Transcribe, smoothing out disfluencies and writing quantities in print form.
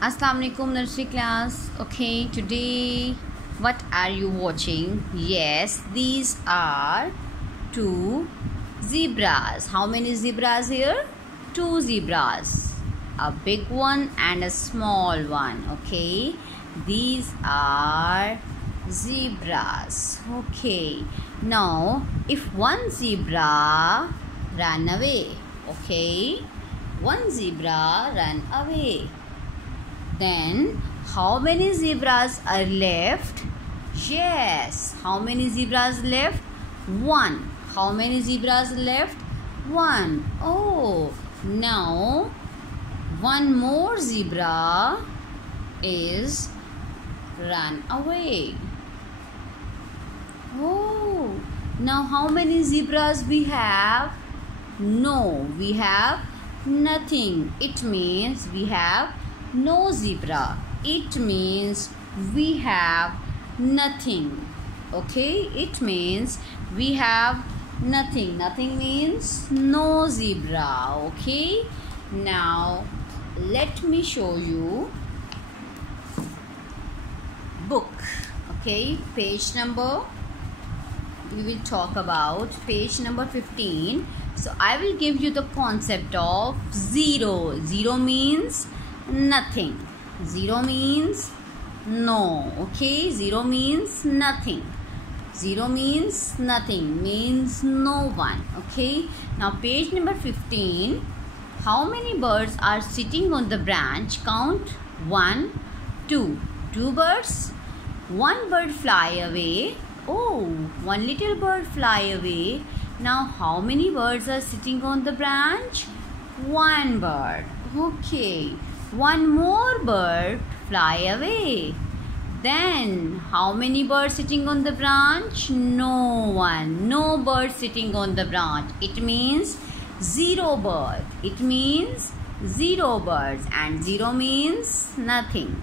Assalamu alaikum nursery class. Okay, today what are you watching? Yes, these are two zebras. How many zebras here? Two zebras. A big one and a small one. Okay, these are zebras. Okay, now if one zebra ran away, okay, one zebra ran away, then how many zebras are left? Yes, how many zebras left? One. How many zebras left? One. Oh, now one more zebra is run away. Oh, now how many zebras we have? No, we have nothing. It means we have no zebra. It means we have nothing. Okay, it means we have nothing. Nothing means no zebra. Okay, now let me show you book. Okay, page number, we will talk about page number 15. So I will give you the concept of zero. Zero means nothing. Zero means no. Okay, zero means nothing. Zero means nothing, means no one. Okay, now page number 15. How many birds are sitting on the branch? Count. 1, 2. Two birds. One bird fly away. Oh, one little bird fly away. Now how many birds are sitting on the branch? One bird. Okay, one more bird fly away. Then how many birds sitting on the branch? No one. No bird sitting on the branch. It means zero bird. It means zero birds, and zero means nothing.